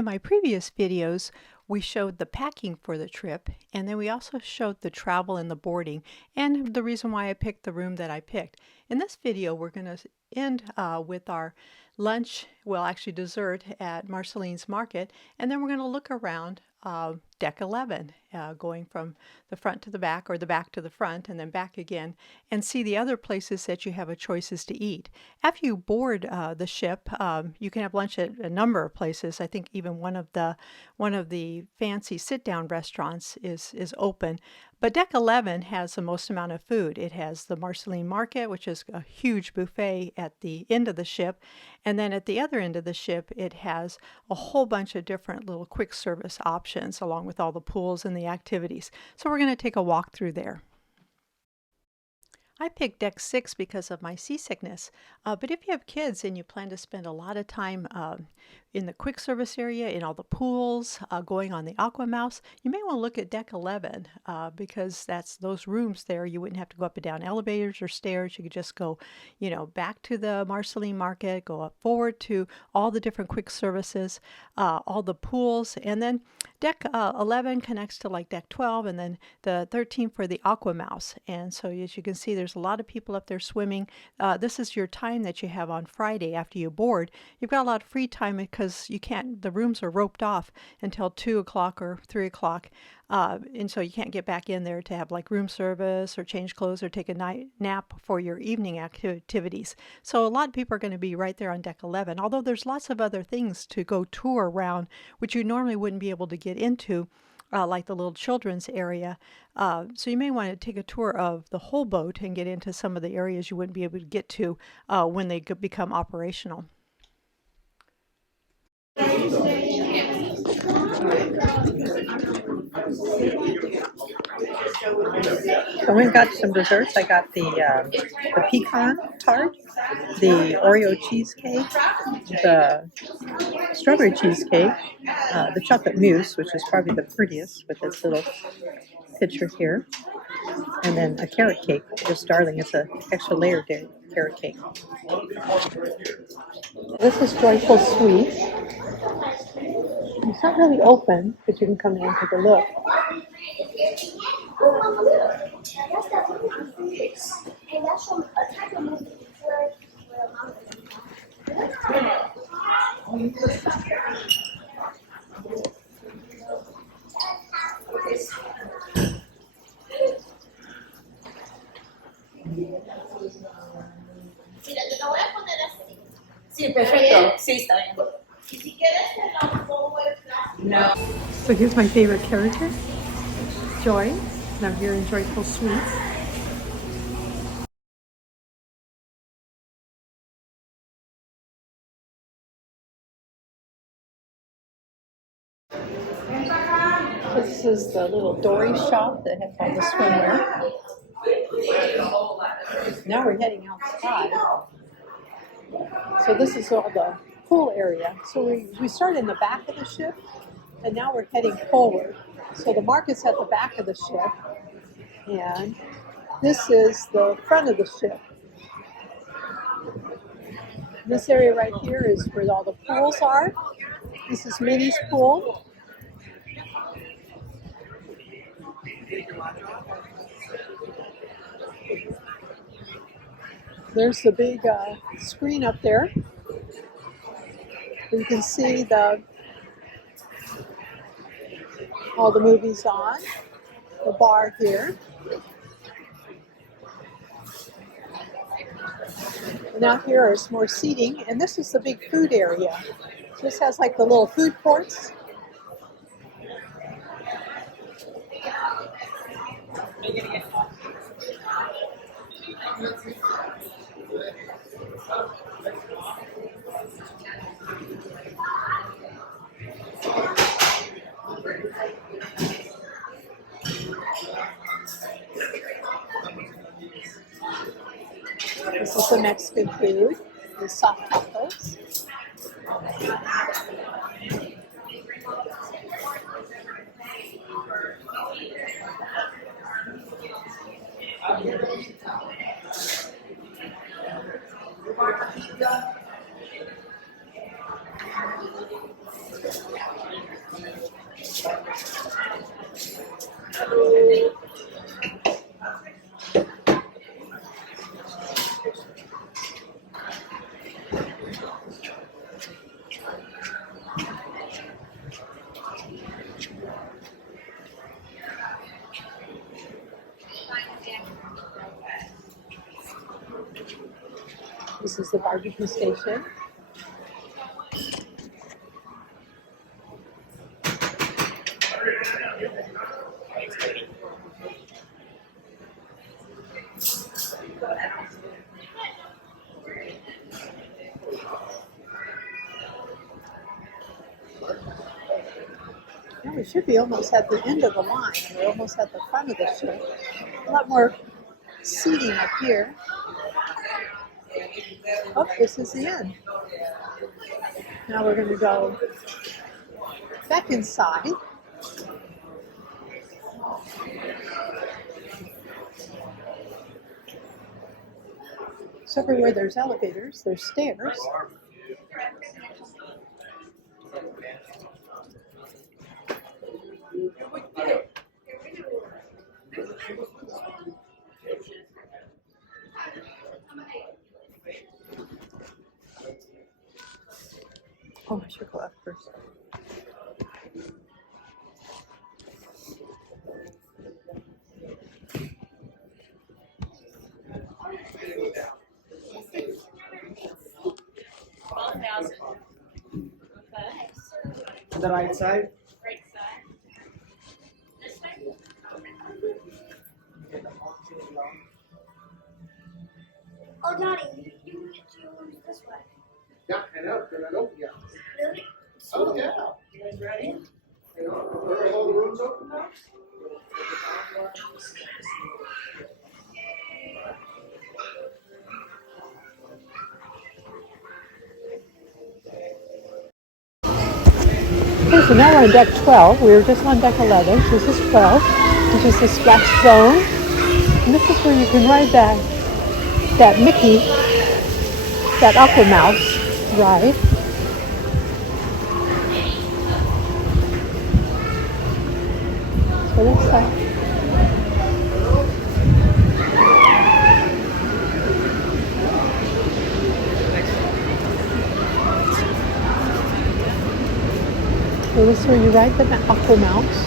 In my previous videos, we showed the packing for the trip, and then we also showed the travel and the boarding, and the reason why I picked the room that I picked. In this video, we're going to end with our lunch, well, actually dessert at Marceline's Market, and then we're going to look around deck 11, going from the front to the back or the back to the front and then back again, and see the other places that you have a choices to eat. After you board the ship, you can have lunch at a number of places. I think even one of the fancy sit-down restaurants is open. But deck 11 has the most amount of food. It has the Marceline Market, which is a huge buffet at the end of the ship. And then at the other end of the ship, it has a whole bunch of different little quick service options, along with all the pools and the activities. So we're going to take a walk through there. I picked deck 6 because of my seasickness, but if you have kids and you plan to spend a lot of time in the quick service area, in all the pools, going on the Aqua Mouse, you may want to look at deck 11 because that's those rooms there. You wouldn't have to go up and down elevators or stairs. You could just go, back to the Marceline Market, go up forward to all the different quick services, all the pools, and then deck 11 connects to like deck 12, and then the 13 for the Aqua Mouse. And so as you can see, there's a lot of people up there swimming. This is your time that you have on Friday after you board. You've got a lot of free time because the rooms are roped off until 2 o'clock or 3 o'clock. And so you can't get back in there to have like room service or change clothes or take a night nap for your evening activities. So a lot of people are going to be right there on deck 11, although there's lots of other things to go tour around, which you normally wouldn't be able to get into, like the little children's area. So you may want to take a tour of the whole boat and get into some of the areas you wouldn't be able to get to when they become operational. So we've got some desserts. I got the pecan tart, the Oreo cheesecake, the strawberry cheesecake, the chocolate mousse, which is probably the prettiest with this little picture here, and then a carrot cake, just darling. It's an extra layered carrot cake. This is Joyful Sweet. It's not really open, but you can come in and take a look. Mira, te lo voy a poner así. Sí, perfecto. Sí, está bien. Y si quieres te lo pongo el plástico. No. So here's my favorite character, Joy, and I'm here in Joyful Sweets. This is the little Dory shop that has all the swimwear. Now we're heading outside. So this is all the pool area. So we start in the back of the ship, and now we're heading forward. So the market's at the back of the ship, and this is the front of the ship. This area right here is where all the pools are. This is Minnie's pool. There's the big screen up there. You can see all the movies on. The bar here. Now here is more seating, and this is the big food area. This has like the little food courts. This is the Mexican food, the soft tacos. This is the barbecue station. Yeah, we should be almost at the end of the line. We're almost at the front of the ship. A lot more seating up here. Oh, this is the end. Now we're going to go back inside. So everywhere there's elevators, there's stairs. Oh, I should go up first. The right side. Right side. This way? Oh, Donnie, you get to use this way. Yeah, I know. Yeah. Really? Oh, yeah. You guys ready? Are all the rooms open now? Okay, so now we're on deck 12. We were just on deck 11. This is 12, which is the splash zone. And this is where you can ride that Mickey, that Aqua Mouse ride. So this side. So this is where you ride the Aqua Mouse.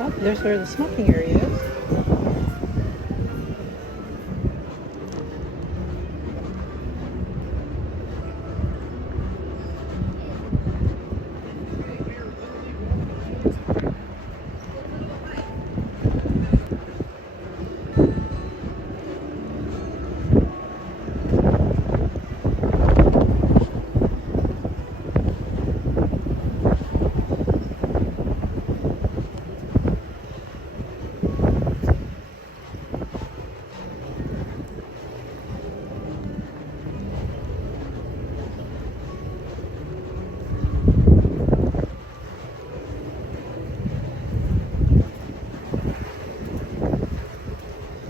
Oh, there's where the smoking area is.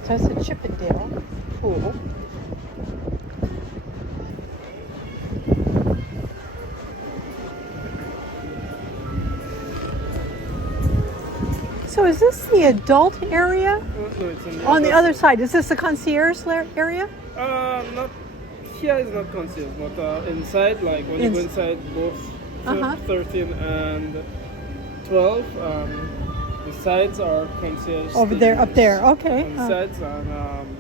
So that's the Chippendale pool. So is this the adult area? No, it's On the other side, is this the concierge area? Not here is not concierge, but inside, like when you go inside, both 13 and 12, the sides are concierge. Over there, up there, okay. On the sides, and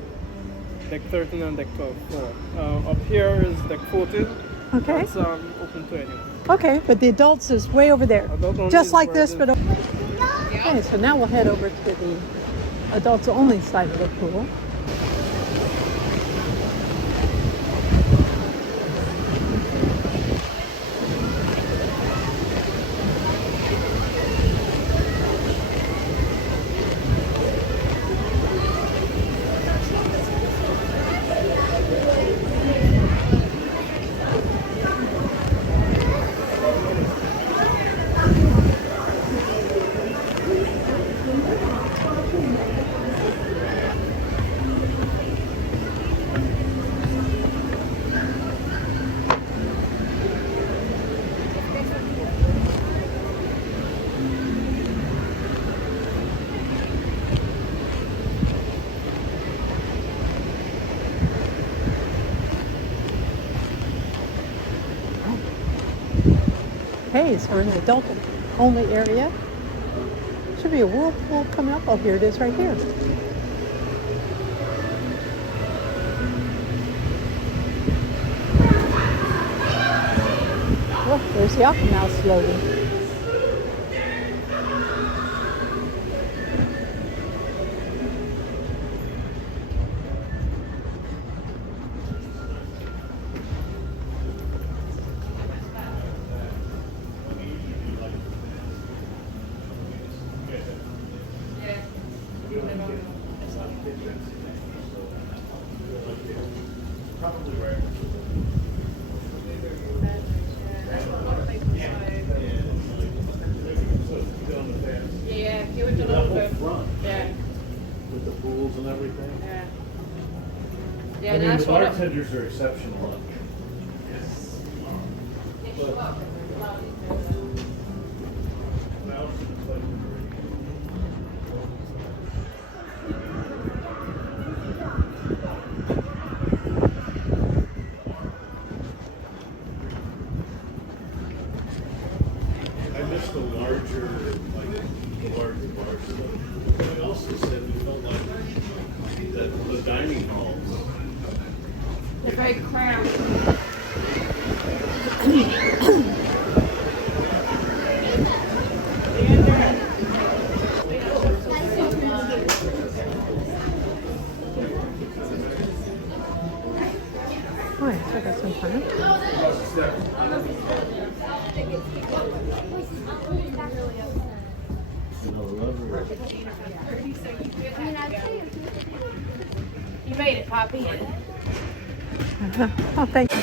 deck 13 and deck 12. Up here is deck 14, Okay. It's open to anyone. Okay, but the adults is way over there. Adult only Just is like where this, but... Okay, so now we'll head over to the adults only side of the pool. Okay, so we're in the adult only area. Should be a whirlpool coming up. Oh, here it is right here. Oh, there's the aquamouse floating. Yeah, give it a little bit. Yeah. With the pools and everything. Yeah. Yeah, I mean, that's the what bartenders are exceptional. I miss the larger, bars. They also said we felt like that the dining halls. they're very cramped. All right, so I got some fun. You made it, Poppy. Oh, thank you.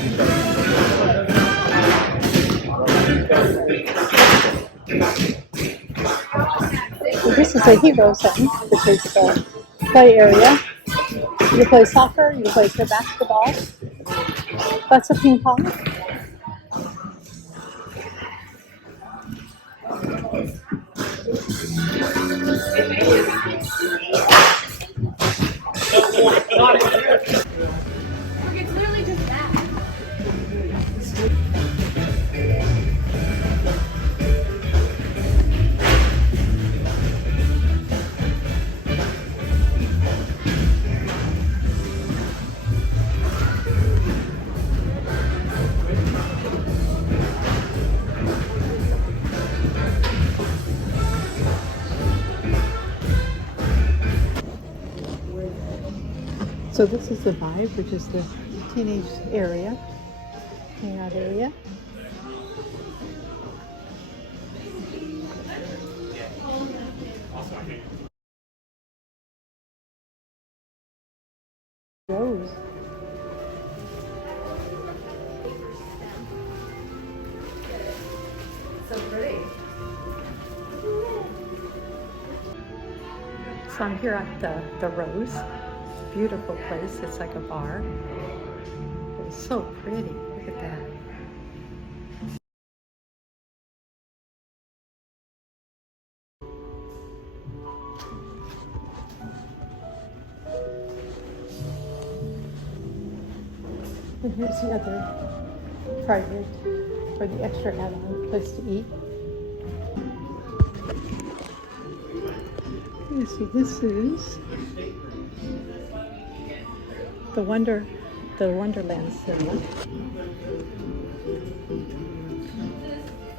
So this is a hero zone, which is the play area. You can play soccer, you can play basketball. That's a ping pong. It's literally just that. So this is the Vibe, which is the teenage area, hangout area. Rose. So pretty. So I'm here at the Rose. Beautiful place. It's like a bar. It's so pretty. Look at that. And here's the other private or the extra add-on place to eat. Okay, so this is the Wonderland Cinema.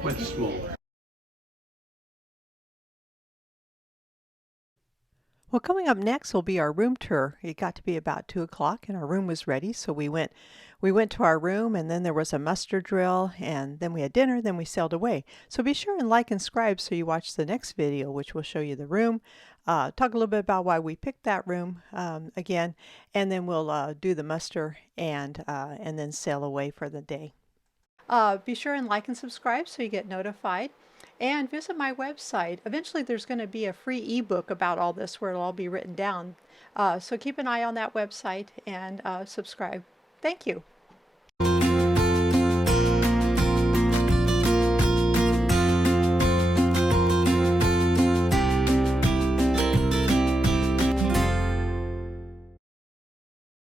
much smaller. Well, coming up next will be our room tour. It got to be about 2 o'clock and our room was ready, so we went to our room, and then there was a muster drill, and then we had dinner, then we sailed away. So be sure and like and subscribe so you watch the next video, which will show you the room, talk a little bit about why we picked that room again, and then we'll do the muster and then sail away for the day. Be sure and like and subscribe so you get notified. And visit my website. Eventually there's going to be a free ebook about all this where it'll all be written down. So keep an eye on that website and subscribe. Thank you.